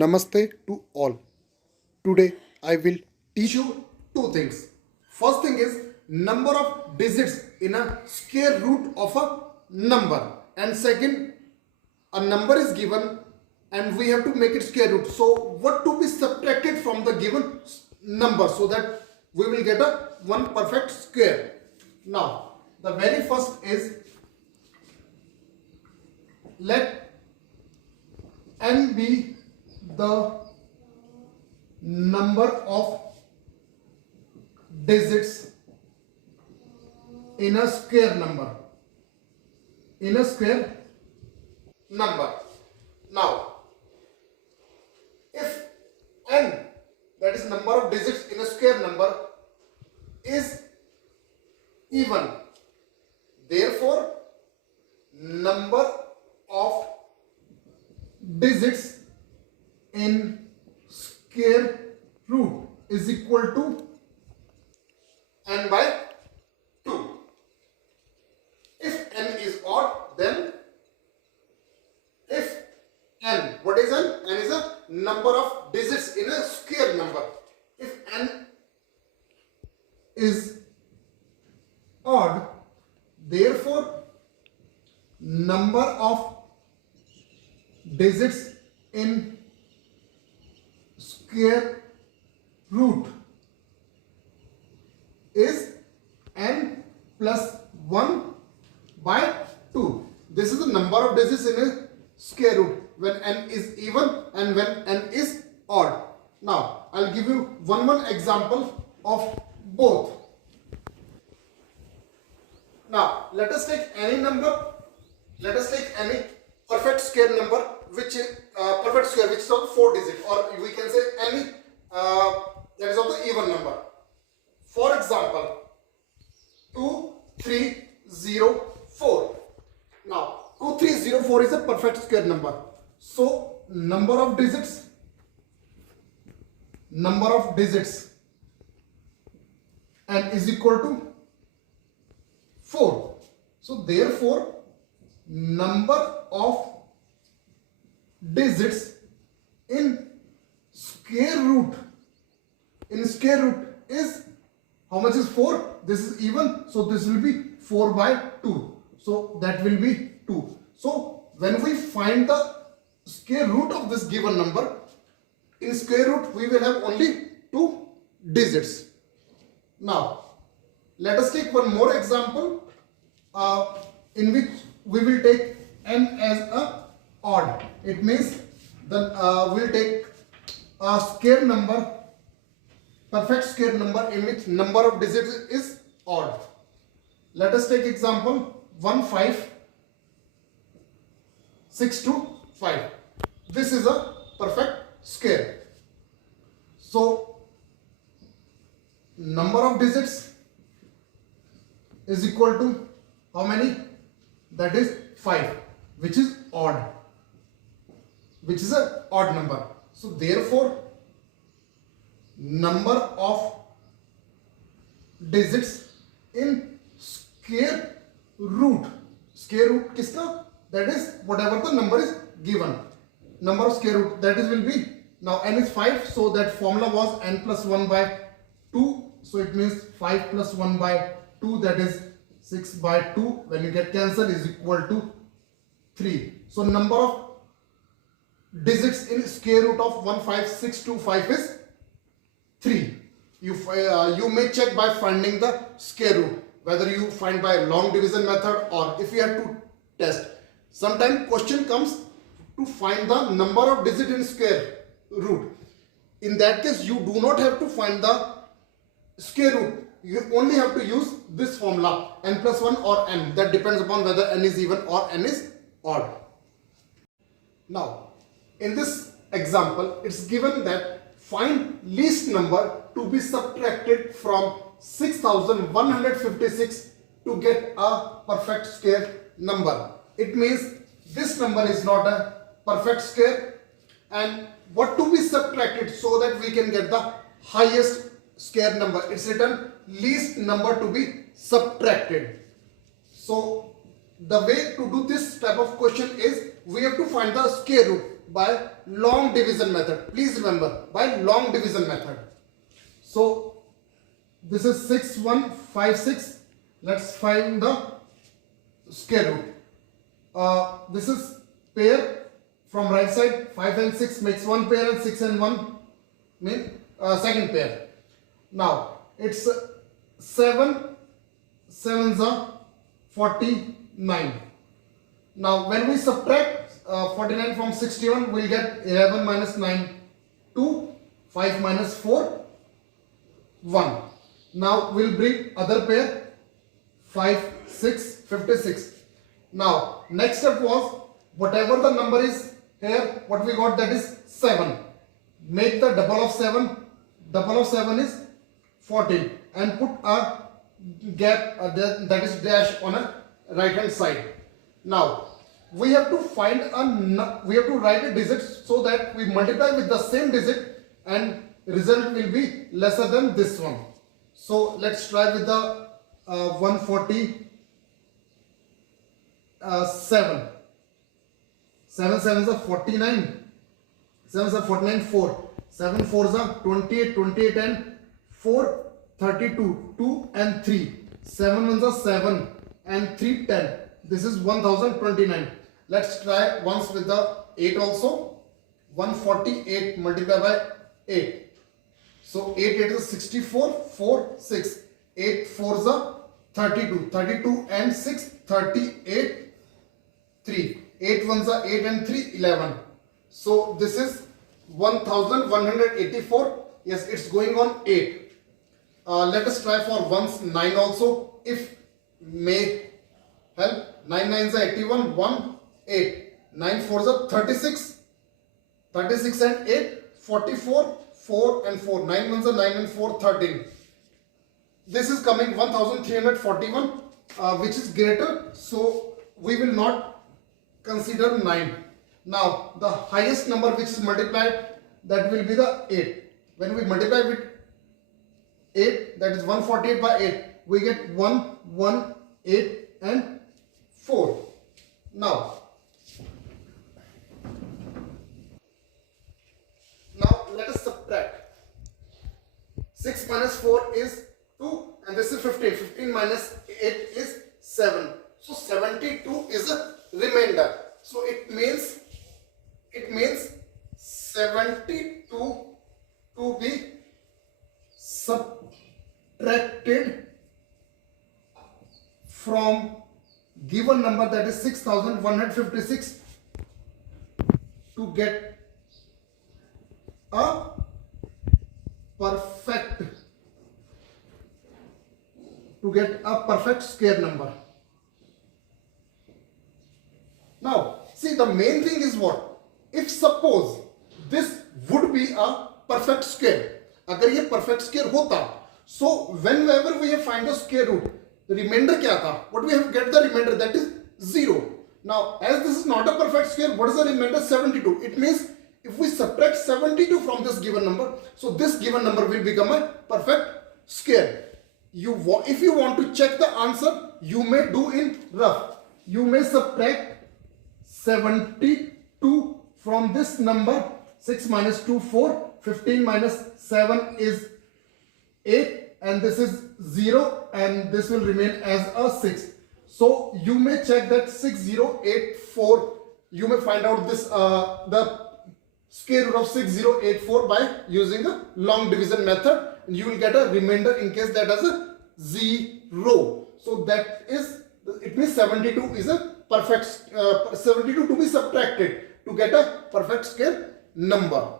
Namaste to all. Today I will teach you two things. First thing is number of digits in a square root of a number, and second, a number is given and we have to make it square root. So what to be subtracted from the given number so that we will get a one perfect square. Now the very first is, let n be the number of digits in a square number. Now if n, that is number of digits in a square number, is even, therefore number of digits in square root is equal to n by 2. If n is odd, then if n, what is n? N is a number of digits in a square number. If n is odd, therefore number of digits in square root is n plus 1 by 2. This is the number of digits in a square root when n is even and when n is odd. Now I'll give you one example of both. Now let us take any number. Let us take any perfect square number which is perfect square which is of 4 digits, or we can say any that is of the even number. For example, 2304. Now 2304 is a perfect square number. So number of digits n is equal to 4. So therefore number of digits in square root is, how much is 4? This is even, so this will be 4 by 2. So that will be 2. So when we find the square root of this given number, in square root we will have only 2 digits. Now let us take one more example in which we will take n as a odd. It means then we'll take a square number, perfect square number in which number of digits is odd. Let us take example 15625. This is a perfect square. So number of digits is equal to how many? That is 5, which is odd, which is an odd number. So therefore number of digits in square root किसका? That is whatever the number is given. Number of square root, that is will be, now n is 5, so that formula was n plus 1 by 2. So it means 5 plus 1 by 2, that is 6 by 2. When you get cancel is equal to 3. So number of digits in square root of 15625 is 3. You may check by finding the square root, whether you find by long division method or if you have to test. Sometimes question comes to find the number of digits in square root. In that case you do not have to find the square root. You only have to use this formula, n plus 1 or n. That depends upon whether n is even or n is odd. Now in this example it's given that find least number to be subtracted from 6156 to get a perfect square number. It means this number is not a perfect square, and what to be subtracted so that we can get the highest square number. It's written least number to be subtracted. So the way to do this type of question is we have to find the square root. by long division method. Please remember, by long division method. So this is 6156. Let's find the square root. This is pair from right side. 5 and 6 makes one pair and 6 and 1 mean second pair. Now it's 7 sevens are 49. Now when we subtract 49 from 61, we'll get 11 minus 9 2, 5 minus 4 1. Now we'll bring other pair 5 6 56. Now next step was whatever the number is here, what we got, that is 7. Make the double of 7. Double of 7 is 14 and put a gap that is dash on a right hand side. Now we have to find we have to write a digit so that we multiply with the same digit and result will be lesser than this one. So let's try with the 147. 7 sevens are 49. 7s are 49, 4. 7 4s are 28, 28 and 4 32, 2 and 3. 7 ones are 7 and 3 10. This is 1029. Let's try once with the 8 also. 148 multiplied by 8. So 8 8 is 64, 4 6. 8 4s are 32, 32 and 6 38 3. 8 ones are 8 and 3 11. So this is 1184. Yes, it's going on 8. Let us try for ones 9 also, if may help. 9 9s are 81, 1 8. 9 4s are 36, 36 and 8 44, 4 and 4. 9 ones are 9 and 4 13. This is coming 1341, which is greater, so we will not consider 9. Now the highest number which is multiplied, that will be the 8. When we multiply with 8, that is 148 by 8, we get 1 1 8 and 4. Now let us subtract. 6 minus 4 is 2 and this is 15. 15 minus 8 is 7. So 72 is a remainder. So it means 72 to be subtracted from given number, that is 6156, to get a perfect square number. Now see, the main thing is what? If suppose this would be a perfect square, अगर ये perfect square होता, so whenever we have find the square root, the remainder क्या था? What we have get the remainder, that is 0. Now as this is not a perfect square, what is the remainder? 72. It means if we subtract 72 from this given number, so this given number will become a perfect square. If you want to check the answer, you may do in rough. You may subtract 72 from this number. 6 minus 2 4, 15 minus 7 is 8 and this is 0 and this will remain as a 6. So you may check that 6084, you may find out this the square root of 6084 by using the long division method. You will get a remainder in case that has a 0. So that is, it means 72 is a perfect 72 to be subtracted to get a perfect square number.